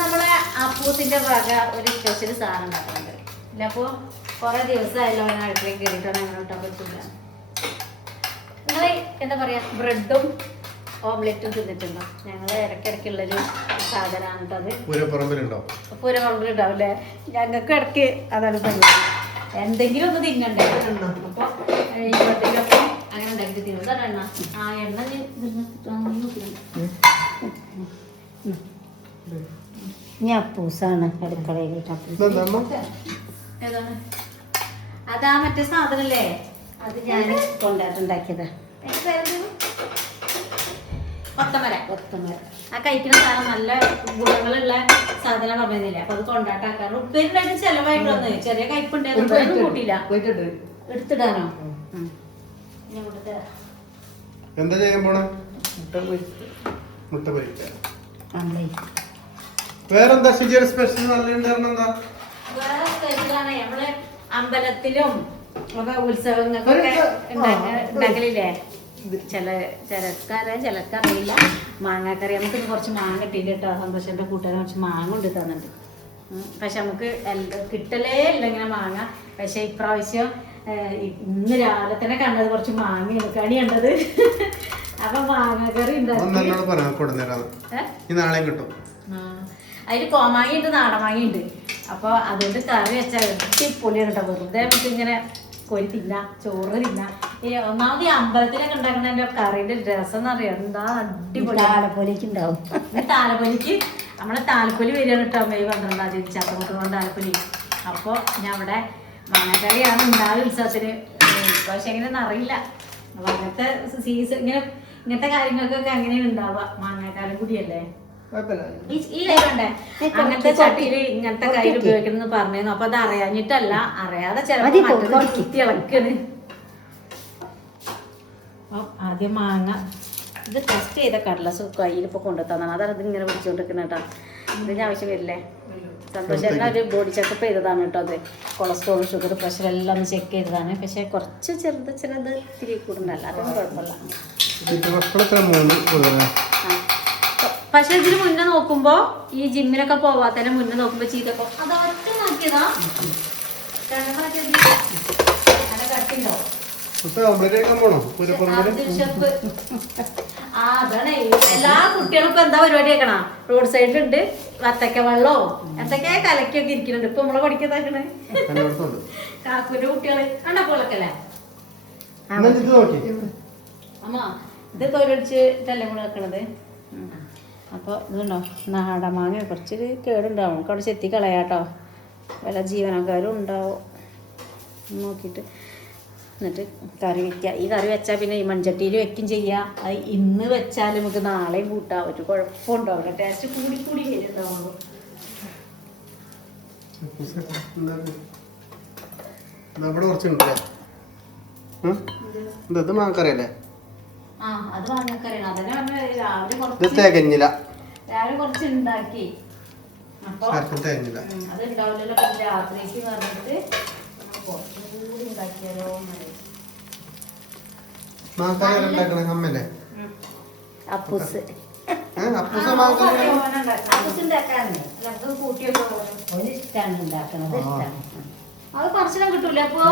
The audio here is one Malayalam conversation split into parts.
നമ്മളെ അപ്പൂസിന്റെ വക ഒരു സ്പെഷ്യൽ സാധനം ഉണ്ടാക്കുന്നുണ്ട്. അപ്പൊ കുറെ ദിവസമായല്ലോ ഞാൻ അടുക്കളയിൽ കയറിയിട്ടാണ് അങ്ങനെ ഇട്ടാൻ പറ്റില്ല. നിങ്ങൾ എന്താ പറയാ ബ്രെഡും ഓംലെറ്റും തിന്നിട്ടുണ്ടോ? ഞങ്ങൾ ഇടയ്ക്കിടയ്ക്കുള്ളൊരു സാധനമാണ് കേട്ടോ അത്. പൂരപ്പറമ്പിലുണ്ടാവും അല്ലേ? ഞങ്ങൾക്ക് ഇടയ്ക്ക് അതാണ് പരിപാടി. എന്തെങ്കിലും ഒന്ന് തിന്നണ്ടേ? അപ്പൊ ഈ ബ്രെഡിലൊക്കെ അങ്ങനെ ഉണ്ടാക്കി തിന്നത് എണ്ണ ആ എണ്ണ ഞാൻ അപ്പൂസാണ് അടുക്കളയിൽ. ഏതാണ് അതാ മറ്റേ സാധനല്ലേ? അത് ഞാൻ കൊണ്ടായിട്ടുണ്ടാക്കിയതാ. കൊത്തമര ആ കഴിക്കുന്ന സാധനം നല്ല ഗുണങ്ങളുള്ള സാധനം പറഞ്ഞില്ലേ? അപ്പൊ അത് കൊണ്ടാട്ടാക്കാറ്. ഉപ്പേരിണ്ടായിട്ട് ചെലവായിട്ട് വന്ന് ചെറിയ കയ്പുണ്ടായിരുന്നു കൂട്ടിയില്ല. എടുത്തിടാനോ? എന്താ ചെയ്യാൻ പോണ? മുട്ട പൊരിക്ക. വേറെന്താ സ്പെഷ്യൽ എന്താ? വേറെ സ്പെഷ്യലാണ് നമ്മള് അമ്പലത്തിലും ഒക്കെ ഉത്സവങ്ങൾക്കൊക്കെ ഉണ്ടാക്കലില്ലേ? ചിലക്കറിയില്ല. മാങ്ങാക്കറി നമുക്ക് കുറച്ച് മാങ്ങ കിട്ടിയില്ല കേട്ടോ. സന്തോഷന്റെ കൂട്ടുകാരൻ കുറച്ച് മാങ്ങ കൊണ്ട് തന്നിട്ടുണ്ട്. പക്ഷെ നമുക്ക് കിട്ടലേ ഇല്ല ഇങ്ങനെ മാങ്ങ. പക്ഷെ ഇപ്രാവശ്യം ഇന്ന് രാവിലെ തന്നെ കണ്ടത് കുറച്ച് മാങ്ങ കണി കണ്ടത്. അപ്പൊ മാങ്ങാക്കറി അതിൽ കോമാങ്ങയുണ്ട് നാടമാങ്ങയുണ്ട്. അപ്പൊ അതുകൊണ്ട് കറി വെച്ചാൽ പൊളിയാണ് കേട്ടോ. വെറുതെ നമുക്ക് ഇങ്ങനെ കൊരി തിന്ന ചോറ് തിന്ന. ഒന്നാമത് ഈ അമ്പലത്തിലൊക്കെ ഉണ്ടാക്കുന്നതിന്റെ കറിയുടെ രസം എന്ന് അറിയാം എന്താ അടിപൊളി. താലപ്പൊലിക്ക് ഉണ്ടാവും. താലപ്പൊലിക്ക് നമ്മളെ താലപ്പൊലി വരികയാണ് കേട്ടോ. മെയ് 12-ാം തീയതി ചത്തമുട്ടുകൊണ്ട് താലപ്പൊലി. അപ്പോൾ ഞാൻ അവിടെ മാങ്ങക്കറിയാണ് ഉണ്ടാവുക ഉത്സവത്തിന്. പക്ഷെ എങ്ങനെയൊന്നും അറിയില്ല. അപ്പൊ അങ്ങനത്തെ സീസൺ ഇങ്ങനത്തെ കാര്യങ്ങൾക്കൊക്കെ എങ്ങനെയാണ് ഉണ്ടാവുക? മാങ്ങാക്കാലം കൂടിയല്ലേ ഈ കൈണ്ടേ അങ്ങനത്തെ ചട്ടിയില് ഇങ്ങനത്തെ കയ്യിൽ ഉപയോഗിക്കണം പറഞ്ഞു. അപ്പൊ അത് അറിയാഞ്ഞിട്ടല്ല, അറിയാതെ ചിലപ്പോ കുത്തി ഇളക്കാണ്. ആദ്യം മാങ്ങ ഇത് ടെസ്റ്റ് ചെയ്ത കടലസ് കയ്യിൽ ഇപ്പൊ കൊണ്ടുത്തന്നാണ്. അതാണ് ഇത് ഇങ്ങനെ പിടിച്ചോണ്ടിരിക്കുന്ന കേട്ടോ. ഇതിന് ആവശ്യം വരില്ലേ? സന്തോഷം ഒരു ബോഡി ചെക്കപ്പ് ചെയ്തതാണ് കേട്ടോ. അത് കൊളസ്ട്രോൾ ഷുഗർ പ്രഷർ എല്ലാം ഒന്ന് ചെക്ക് ചെയ്തതാണ്. പക്ഷെ കുറച്ച് ചെറുത് ഇത്തിരി കൂടുന്നല്ല, അതൊന്നും കുഴപ്പമില്ല. പക്ഷെ ഇതിന് മുന്നേ നോക്കുമ്പോ ഈ ജിമ്മിനൊക്കെ പോവാത്തന്നെ മുന്നേ നോക്കുമ്പോ ചെയ്തപ്പോ അതൊക്കെ നോക്കിയതാ കട്ടിണ്ടോ? അതാണ് എല്ലാ കുട്ടികളും ഇപ്പൊ എന്താ പരിപാടി ആക്കണ? റോഡ് സൈഡിലുണ്ട് വത്തക്ക വെള്ളവും എന്തൊക്കെ കലക്കൊക്കെ ഇരിക്കുന്നുണ്ട്. ഇപ്പൊ നമ്മളെ പഠിക്കുന്നതാക്കണേ കാക്കൂന്റെ കുട്ടികള് കണ്ടപ്പോളൊക്കെല്ലേ അമ്മ ഇത് തൊഴിലടിച്ചിട്ടല്ലേ നമ്മള് വെക്കണത്. അപ്പോൾ ഇതുണ്ടോ നാടമാങ്ങ കുറച്ചൊരു കേടുണ്ടാവും. നമുക്ക് അവിടെ ചെത്തി കളയാട്ടോ. വല്ല ജീവനക്കാരും ഉണ്ടാവും നോക്കിയിട്ട്. എന്നിട്ട് കറി വയ്ക്കുക. ഈ കറി വെച്ചാൽ പിന്നെ ഈ മൺചട്ടിയിൽ വെക്കും ചെയ്യാം. അത് ഇന്ന് വെച്ചാൽ നമുക്ക് നാളെയും കൂട്ടാൻ പറ്റും. കുഴപ്പമുണ്ടാവില്ല. ടേസ്റ്റ് കൂടി വരുന്നുണ്ടാവുള്ളൂ. ആ അത് മാങ്ങക്കറിയാണ്. അതന്നെ പറഞ്ഞ രാവിലെ കുറച്ച് ഉണ്ടാക്കി. അപ്പൊ അത് ഉണ്ടാവില്ലല്ലോ രാത്രിക്ക് പറഞ്ഞിട്ട് കുറച്ചുകൂടി ഉണ്ടാക്കിയാലോ. അപ്പൂസ് ഇഷ്ടാണ് ഉണ്ടാക്കണത്. ഇഷ്ടാണ്. അത് കുറച്ചിനും കിട്ടൂല. അപ്പൊ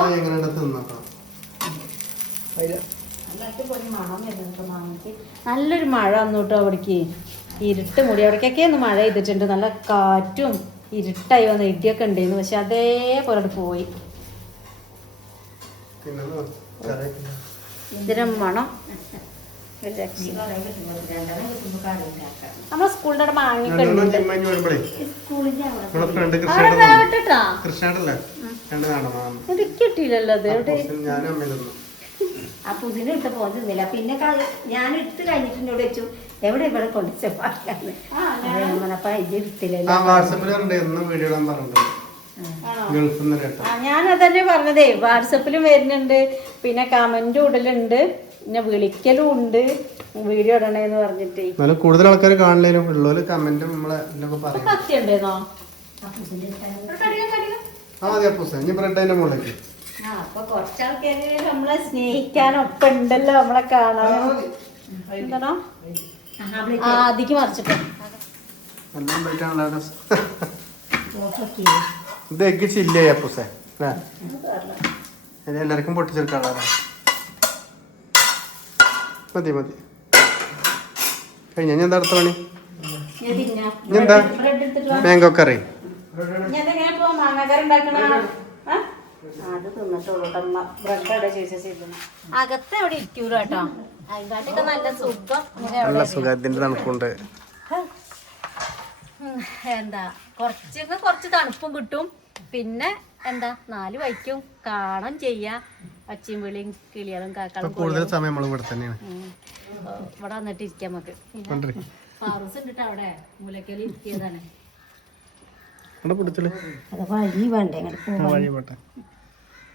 നല്ലൊരു മഴ വന്നു കേട്ടോ. അവിടേക്ക് ഇരുട്ട് മൂടി. അവിടേക്കൊക്കെ ഒന്ന് മഴ ചെയ്തിട്ടുണ്ട്. നല്ല കാറ്റും ഇരുട്ടായി വന്ന ഇടിയൊക്കെ ഉണ്ടായിരുന്നു. പക്ഷെ അതേപോലെ പോയി. ഇതിന് മണം നമ്മളെ സ്കൂളിന്റെ അവിടെ മാങ്ങൊക്കെ കിട്ടിയില്ലല്ലോ. അത് ആ പുതിന ഇട്ട് പോകുന്നില്ല. പിന്നെ ഞാൻ എടുത്ത് കഴിഞ്ഞിട്ട് വെച്ചു എവിടെ ഇവിടെ കൊണ്ടുവച്ചപ്പാക്കാന്ന്. ഞാനതന്നെ പറഞ്ഞതേ. വാട്സപ്പിലും വരുന്നുണ്ട്, പിന്നെ കമന്റും ഇടലുണ്ട്, പിന്നെ വിളിക്കലും ഉണ്ട് വീഡിയോ ഇടണേന്ന് പറഞ്ഞിട്ട്. കൂടുതൽ ആൾക്കാർ കാണലേനോ കമന്റ് കത്തി ഉണ്ടേന്നോ? ബ്രെഡ് അതിന്റെ മുകളിലേക്ക് അപ്പൊ കുറച്ചാൾക്കാര് നമ്മളെ സ്നേഹിക്കാനൊപ്പം ഉണ്ടല്ലോ, നമ്മളെ കാണാനോ. എന്താണോ ആദ്യക്ക് മറിച്ചിട്ട് ഇത് എഗ് ചില്ലി അപ്പൂസേ എല്ലാവർക്കും പൊട്ടിച്ചെടുക്കാനുള്ള മതി മതി കഴിഞ്ഞ ഞാൻ എന്താ അടുത്ത പണി? എന്താ മാംഗോ കറി? അകത്ത് എവിടെ ഇരിക്കൂല കേട്ടോ, അതിന്റെ നല്ല സുഖം. നല്ല സുഖത്തിന്റെ തണുപ്പുണ്ട്. എന്താ കുറച്ച് തണുപ്പും കിട്ടും. പിന്നെ എന്താ 4 വൈക്കും കാണാൻ ചെയ്യാ. പച്ചയും വിളിയും കിളികളും കാക്കളും കൂടുതൽ സമയം നമ്മൾ ഇവിടെ തന്നെയാണ്. ഇവിടെ വന്നിട്ട് ഇരിക്കാം നമുക്ക്. പാറൂസ് ഉണ്ടിട്ട് അവിടെ മൂലക്കല് ഇരിക്കിയതാണ്.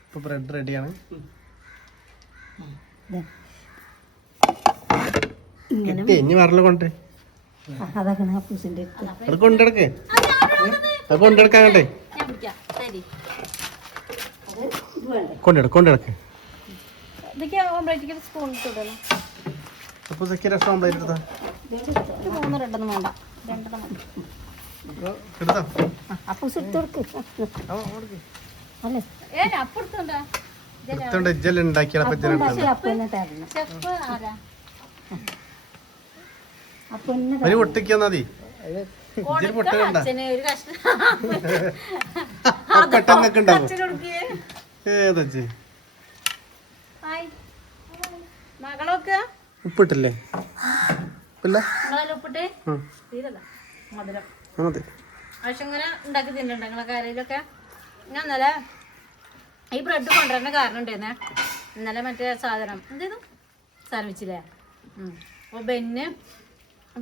ഇപ്പൊ ബ്രെഡ് റെഡിയാണ്. ഇനി വരല കൊണ്ടേ അത് കൊണ്ടെടുക്കേ, അത് കൊണ്ടെടുക്കാങ്ങട്ടെ, കൊണ്ടെടുക്കേ. സ്പൂൺ ഇട്ടിടണം. അപ്പൊ ഇതൊക്കെ രസം ഓംപ്ലേറ്റ് എടുത്താ 3 2 വേണ്ട 2 എടുത്താ ഒട്ടിക്കാ മതി. പെട്ടെന്നൊക്കെ ഉണ്ടാവും. ഏതച്ച് ഉപ്പിട്ടില്ലേ? ഉപ്പിട്ട് മധുരം പക്ഷെ ഇങ്ങനെ ഉണ്ടാക്കി തിന്നിട്ടുണ്ട് നിങ്ങളെ കരയിലൊക്കെ. ഞാൻ ഇന്നലെ ഈ ബ്രെഡ് കൊണ്ടുവരേണ്ട കാരണം ഉണ്ടായിരുന്നേ. ഇന്നലെ മറ്റേ സാധനം എന്തേന്നു സാധനിച്ചില്ലേ. അപ്പോൾ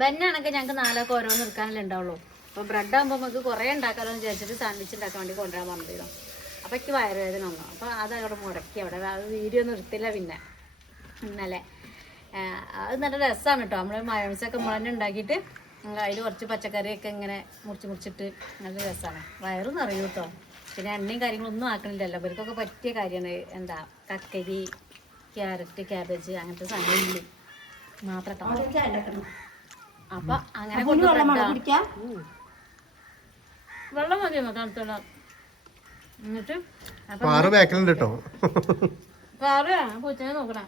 ബെന്നാണെങ്കിൽ ഞങ്ങൾക്ക് 4 ആൾക്ക് ഓരോന്ന് എടുക്കാനല്ലേ ഉണ്ടാവുള്ളൂ. അപ്പോൾ ബ്രെഡ് ആകുമ്പോൾ നമുക്ക് കുറേ ഉണ്ടാക്കാമല്ലോ എന്ന് വിചാരിച്ചിട്ട് സാൻഡ്വിച്ച് ഉണ്ടാക്കാൻ വേണ്ടി കൊണ്ടുവരാൻ പറഞ്ഞിരുന്നു. അപ്പോൾ എനിക്ക് വയറുവേദന വന്നു. അപ്പോൾ അതവിടെ മുടക്കി അവിടെ വീഡിയോ ഒന്നും എടുത്തില്ല. പിന്നെ ഇന്നലെ അത് നല്ല രസമാണ് കേട്ടോ. നമ്മൾ മയോണൈസൊക്കെ നമ്മൾ തന്നെ ഉണ്ടാക്കിയിട്ട് അതിൽ കുറച്ച് പച്ചക്കറിയൊക്കെ ഇങ്ങനെ മുറിച്ചിട്ട് നല്ല രസമാണ്. വയറും നിറയും കേട്ടോ. പിന്നെ എണ്ണയും കാര്യങ്ങളൊന്നും ആക്കണില്ലല്ലോ. ഇവർക്കൊക്കെ പറ്റിയ കാര്യമാണ്. എന്താ കക്കരി, ക്യാരറ്റ്, ക്യാബേജ് അങ്ങനത്തെ സാധനമില്ല മാത്രം. അപ്പൊ അങ്ങനെ വെള്ളം മതിയോ തണുത്തുള്ള. എന്നിട്ട് കാറ് പൂച്ചനെ നോക്കണം.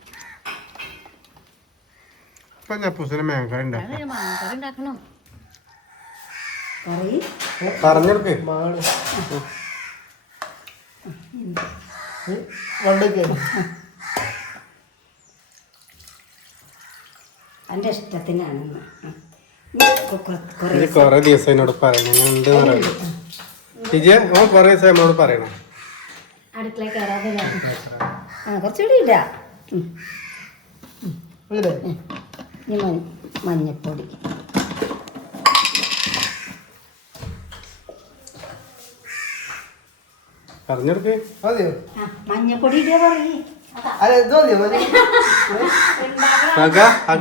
മാങ്ങക്കറി ഉണ്ടാക്കണം. പറഞ്ഞെടുക്കേ എൻ്റെ ഇഷ്ടത്തിനാണ്. കൊറേ ദിവസം എന്നോട് പറയണം. കൊറേ ദിവസം എന്നോട് പറയണം. അടുക്കള കയറാതെ കുറച്ചുകൂടി ഇല്ല. മഞ്ഞപ്പൊടി പറഞ്ഞെടുക്കേ. മഞ്ഞപ്പൊടി ഇടേ പറയേ.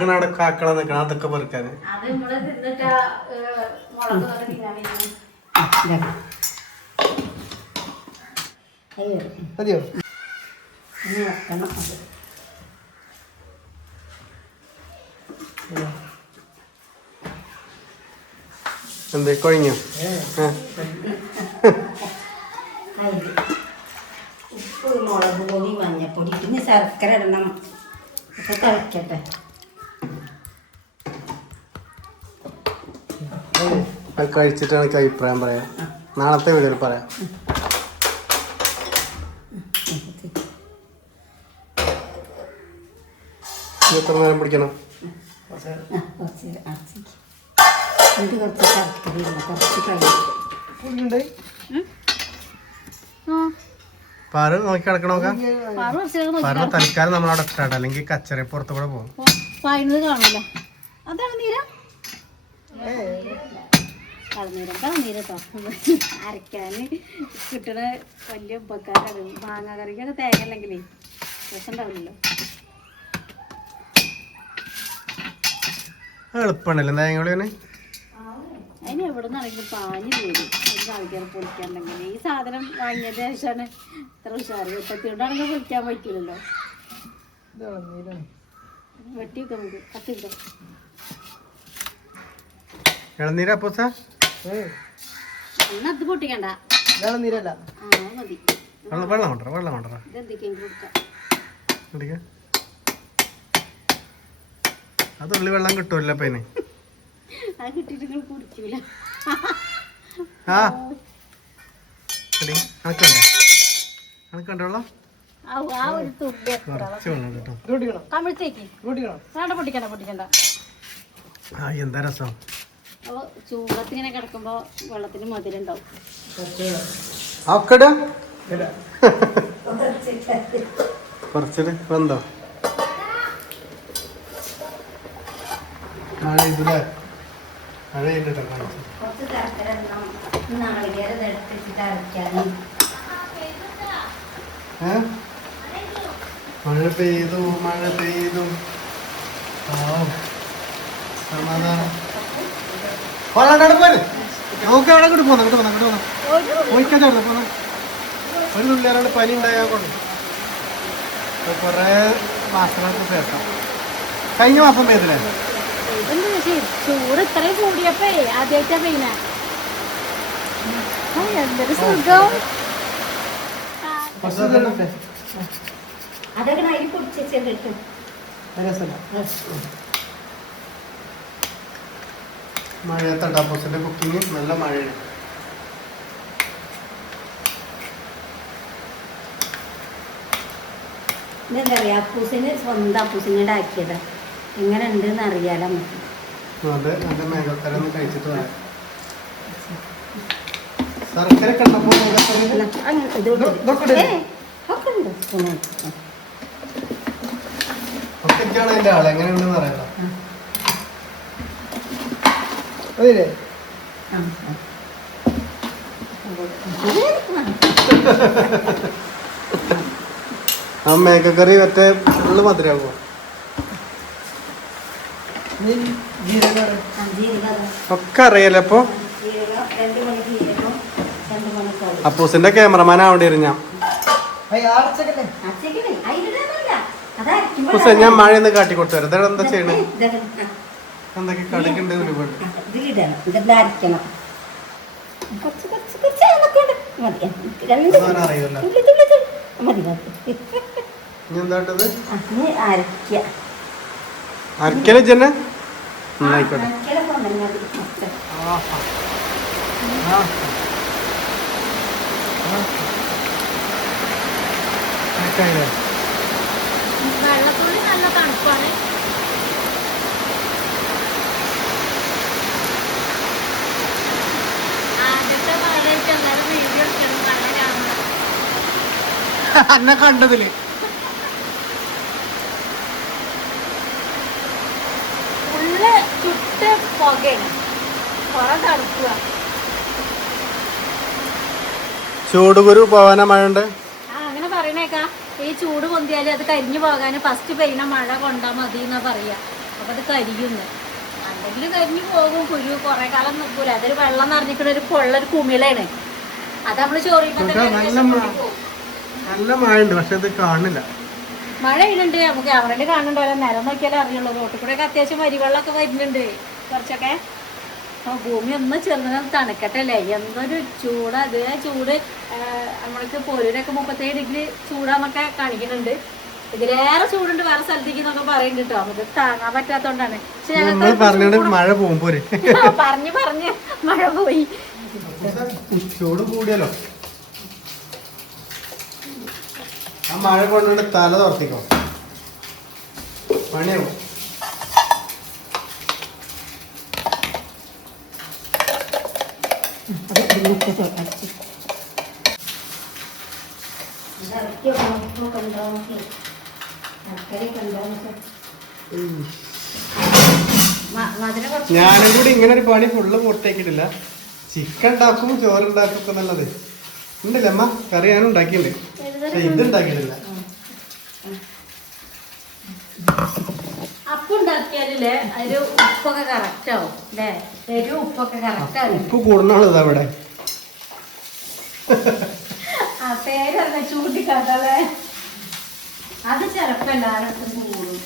അവിടെ കാക്കള നിക്കണം അതൊക്കെ പെറുക്കാന്. മതിയോ? വെക്കണം. എന്തേ കൊഴിഞ്ഞോ? ഉപ്പ്, മുളക് പൊടി, മഞ്ഞപ്പൊടി, പിന്നെ ശർക്കര ഇടണം. ഒക്കെ തിളക്കട്ടെ. അത് കഴിച്ചിട്ടാണ് എനിക്ക് അഭിപ്രായം പറയാം. നാളത്തെ വീഡിയോയിൽ പറയാം. എത്ര നേരം പിടിക്കണം? കുറച്ച് അരച്ചിക്ക്. എന്നിട്ട് കുറച്ച് ശർക്കര ഇടണം. കുറച്ച് കഴിഞ്ഞിട്ട് പാറ് നോക്കി കിടക്കണോക്ക. പാറിന് തൽക്കാലം നമ്മളവിടെ ഇട്ടാട്ടെ, അല്ലെങ്കിൽ കച്ചറ പുറത്തു കൂടെ പോകും. കാണൂല. അതാണ് നീര കളനീരട്ടോ. അരക്കാന് കിട്ടണ വലിയ ഉപകാരമാണ്. മാങ്ങ കറിക്കൊക്കെ തേങ്ങ അല്ലെങ്കിലേ രസം ഉണ്ടാവില്ലല്ലോ. എളുപ്പമാണല്ലോ തേങ്ങ. അതിന് എവിടെ നിന്നാണെങ്കിലും പാഞ്ഞു വരും. നാളികേര പൊളിക്കാണ്ടെങ്കിൽ ഈ സാധനം വാങ്ങിയതിന് ശേഷമാണ് ഇത്ര ഉഷാറ് വെട്ടത്തിയോണ്ടാണെങ്കിൽ പൊളിക്കാൻ പറ്റില്ലല്ലോ. വെട്ടി വെക്കാം നമുക്ക് കത്തി കിട്ടും. ഇളനീര് അപ്പൂസ അത് പൊട്ടിക്കണ്ട. ഇളനീരല്ല, മതി. വെള്ളം കൊണ്ടോ, വെള്ളം കൊണ്ടോ. ഇതെന്തൊക്കെയും കൊടുക്കാം. അത് ഉള്ളി വെള്ളം കിട്ടൂല്ല അപ്പൊ അതിന്. അത് കിട്ടിയിട്ട് നിങ്ങൾ കുടിക്കൂല. ആ കണക്കുണ്ടോ, കണക്കുണ്ടോ വെള്ളം? ആ ഒരു തുള്ളി കുറച്ച് വെള്ളം കേട്ടോ. കമിഴ്ത്തേക്ക് വേണ്ട, പൊട്ടിക്കണ്ട പൊട്ടിക്കണ്ട. ആ എന്താ രസം. അപ്പോൾ ചൂടത്തിങ്ങനെ കിടക്കുമ്പോ വെള്ളത്തിന് മധുരണ്ടാവും. ആക്കടാ കുറച്ചില് വെന്തോ? മഴ ഇതില്ലേ, മഴ ചെയ്തിട്ടോ. കുറച്ച് ശർക്കര ഇടണം. നാളികേരം എടുത്തിട്ട് അരയ്ക്കാനും. മഴ പെയ്തു, മഴ പെയ്തു. സമാധാനം. നമുക്ക് അവിടെ കൂടി പോന്നു, അങ്ങോട്ട് പോന്നു, അങ്ങോട്ട് പോന്നു. പോയിക്കാതെ പോന്നു. ഒരു തുള്ളിയാലോട് പനി ഉണ്ടായാൽ കൊണ്ട് കുറെ മാസങ്ങൾക്ക് ശേഷം കഴിഞ്ഞ മാസം പെയ്തില്ലേ? ചൂട് ഇത്രയും കൂടിയപ്പോ ആദ്യമായിട്ടാ പെയ്യുന്ന. എന്തൊരു സുഖം. അതൊക്കെ അതിൽ പൊടിച്ച് കിട്ടും. മഴയത്തട്ട അപ്പൂസിന്റെ കുക്കിങ് നല്ല മഴയാണ്. ഇതെന്താ പറയാ, അപ്പൂസിന് സ്വന്തം അപ്പൂസിനെ ഉണ്ടാക്കിയതാ. എങ്ങനെ ഉണ്ടെന്ന് അറിയാലോ നമുക്ക്. അതെ, നല്ല മേഘത്തരൊന്നും കഴിച്ചിട്ട് വേണം. ശർക്കര കണ്ടപ്പോ ഒക്കെയാണ് അതിന്റെ ആള്. എങ്ങനെയുണ്ടെന്ന് അറിയാലോ. അതില്ലേ ആ മേഘക്കറി മറ്റേ ഫുള്ള് മധുരമാകുമോ? ഒക്കെ അറിയാലോ. അപ്പൊ അപ്പൂസിന്റെ ക്യാമറമാൻ ആവേണ്ടി വരും ഞാൻ. അപ്പൂസ ഞാൻ മഴയൊന്ന് കാട്ടിക്കൊടുത്തു വരാം. ഇതാണ് എന്താ ചെയ്യണേ? എന്തൊക്കെ കടുക്കുണ്ട് ഒരുപാട്. അറിയില്ല. ഇനി എന്താട്ടത്? അരക്കല ജന ആയിക്കോട്ടെ. വെള്ളത്തുള്ളി നല്ല തണുപ്പാണ്. ആദ്യത്തെ മഴയായിട്ട് എന്നാലും വീഡിയോ എടുക്കണം. മഴ കാണുന്നത് എന്നെ കണ്ടതില് ഫുള്ള് ചുട്ട് പുകയാണ്. കുറെ തണുക്കുക. ചൂടുകുരു പോവാനാ മഴ ഉണ്ട്. അങ്ങനെ പറയണേക്കാ. ഈ ചൂട് പൊന്തിയാലും അത് കരിഞ്ഞു പോകാൻ ഫസ്റ്റ് പെയ്യുന്ന മഴ കൊണ്ടാ മതി എന്നാ പറയാ. അപ്പൊ അത് കരിയുന്നു. എന്തെങ്കിലും കരിഞ്ഞു പോകും. കുരു കുറെ കാലം നിൽക്കൂല. അതൊരു വെള്ളം നിറഞ്ഞിക്കുന്ന ഒരു പൊള്ളൊരു കുമിളയാണ്. അത് നമ്മള് നല്ല മഴ ഉണ്ട്, പക്ഷെ ഇത് കാണില്ല. മഴ ഇടുന്നുണ്ട്. നമുക്ക് അവിടെ കാണുന്നുണ്ടല്ലോ. നിലം നോക്കിയാലേ അറിയുള്ളൂ. റോട്ടിൽ കൂടെ ഒക്കെ അത്യാവശ്യം വരിവെള്ളമൊക്കെ വരുന്നുണ്ട് കുറച്ചൊക്കെ. അപ്പോൾ ഭൂമി ഒന്ന് ചെറുങ്ങനെ തണുക്കട്ടെ അല്ലേ. എന്തൊരു ചൂട്. അത് ചൂട് നമ്മൾക്ക് പോരൂരൊക്കെ 37 ഡിഗ്രി ചൂടാന്നൊക്കെ കാണിക്കുന്നുണ്ട്. ഇതിലേറെ ചൂടുണ്ട് വേറെ സ്ഥലത്തേക്ക് എന്നൊക്കെ പറയുന്നുണ്ട് കേട്ടോ. നമുക്ക് താങ്ങാൻ പറ്റാത്തോണ്ടാണ്. പക്ഷെ മഴ പോകുമ്പോ പറഞ്ഞ് മഴ പോയി. ചൂട് കൂടിയല്ലോ. ആ മഴ കൊണ്ടുകൊണ്ട് തല തോർത്തിക്കോ, പണിയാവും. ഞാനും കൂടി ഇങ്ങനെ ഒരു പണി ഫുള്ള് പൂർത്തിയാക്കിയിട്ടില്ല. ചിക്കൻ ഉണ്ടാക്കും, ചോറുണ്ടാക്കും ഒക്കെ നല്ലത് ഉണ്ടല്ലേ അമ്മ. കറി ഞാനും ഉണ്ടാക്കിയിട്ടുണ്ട്, പക്ഷെ ഇത് ഉണ്ടാക്കിയിട്ടില്ല. അപ്പുണ്ടാക്കിയാലേ അതില് ഉപ്പൊക്കെ കറക്റ്റ് ആവും അല്ലേ? എരിവ് ഉപ്പൊക്കെ കറക്റ്റ് ആവും. ഉപ്പ് കൂടുന്നാണ് ഇതാ ഇവിടെ. ആ പേരല്ല ചൂണ്ടിക്കാട്ടല്ലേ. അത് ചിലപ്പോ എല്ലാവരും കൂടും.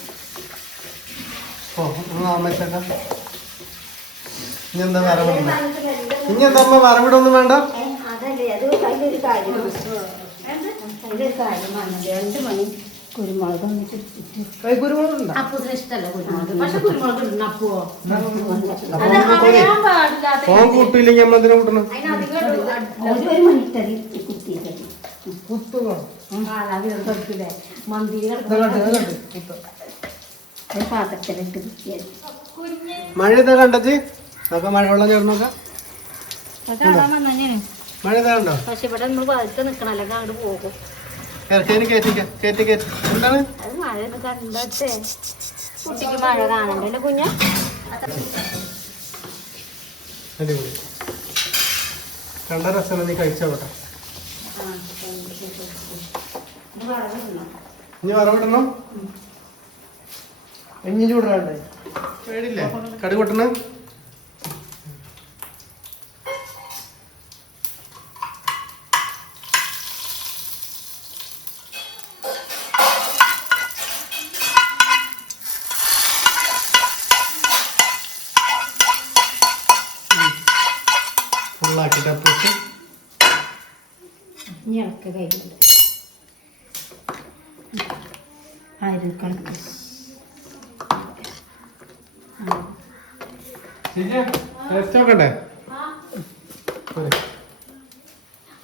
ഓ അമ്മച്ചേട്ടാ ഇനി എന്താ വറവിടണ്ട? ഇനി എന്താ അമ്മ വറവിടൊന്നും വേണ്ട? അതല്ലേ അത് അതിലൊരു കാര്യം അതിലൊരു കാര്യം വന്നത് 2 മണി കുരുമുളക് ഒന്നിട്ട് കുരുമുളകുണ്ടോ? അപ്പൂസിന് ഇഷ്ടമല്ല കുരുമുളക്. പക്ഷെ കുരുമുളക് ഇടണം അപ്പുവോ. അപ്പൊ അത് അറിയാൻ പാടില്ലാത്ത ഫോൺ കൂട്ടിയില്ലെങ്കിൽ അമ്മ എന്തിനാ കൂട്ടണം? അതിനധികം ഒരു മണിട്ടറി കുത്തിയിട്ട് ല്ലേ മന്തിരി ഒരു പാത്രത്തിലിട്ട് കുത്തിയത് മഴ ഇതാ കണ്ടത് നോക്കാം. മഴവെള്ളം ചേർന്ന് നോക്കാം. കാണാൻ വന്നെ. മഴ ഇതാ കണ്ടോ? പക്ഷെ ഇവിടെ നമ്മൾ വലുത്ത് നിക്കണം, അല്ലെങ്കിൽ അങ്ങോട്ട് പോകും. കയറ്റി എന്താണ് അത് മഴ കണ്ടേ കുട്ടിക്ക് മഴ കാണണ്ടല്ലേ കുഞ്ഞ. അടിപൊളി കണ്ട രസം നീ കഴിച്ചോട്ടെ. ഇനി വറവിടണം. ഇനി ചൂടാണ്ടേ പേടില്ലേ കടി കൊട്ടണ? ഫുള്ളാക്കിട്ട് അപ്പൂസ് ഇളക്ക കഴിഞ്ഞിട്ട് ആയിരക്കണക്ക് ടേസ്റ്റ് നോക്കണ്ടേ?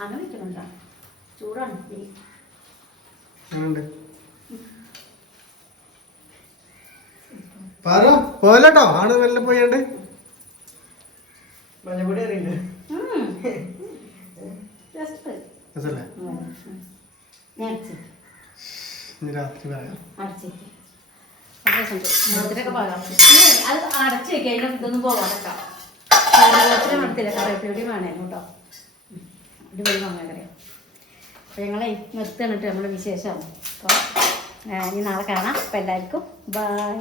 അങ്ങനെ വെക്കണുണ്ടോ? ചൂടാണ്. പറ പോലട്ടോ ആണ് വല്ല പോയണ്ട്. മഞ്ഞപ്പൊടി അറിയണ്ടേ? രസല്ലേ? ഇനി രാത്രി പറയാം. അത് അടച്ചു വെക്കാം. അതിന്റെ ഇതൊന്നും പോവാനൊക്കെ മണത്തില്ല. കറിവേപ്പിലൂടി വേണേ കേട്ടോ. അടിപൊളി മാങ്ങാക്കറിയാം. അപ്പോൾ ഞങ്ങളെ നിർത്തി തന്നിട്ട് നമ്മുടെ വിശേഷമാണ്. അപ്പോൾ ഇനി നാളെ കാണാം. അപ്പോൾ എല്ലാവർക്കും ബൈ.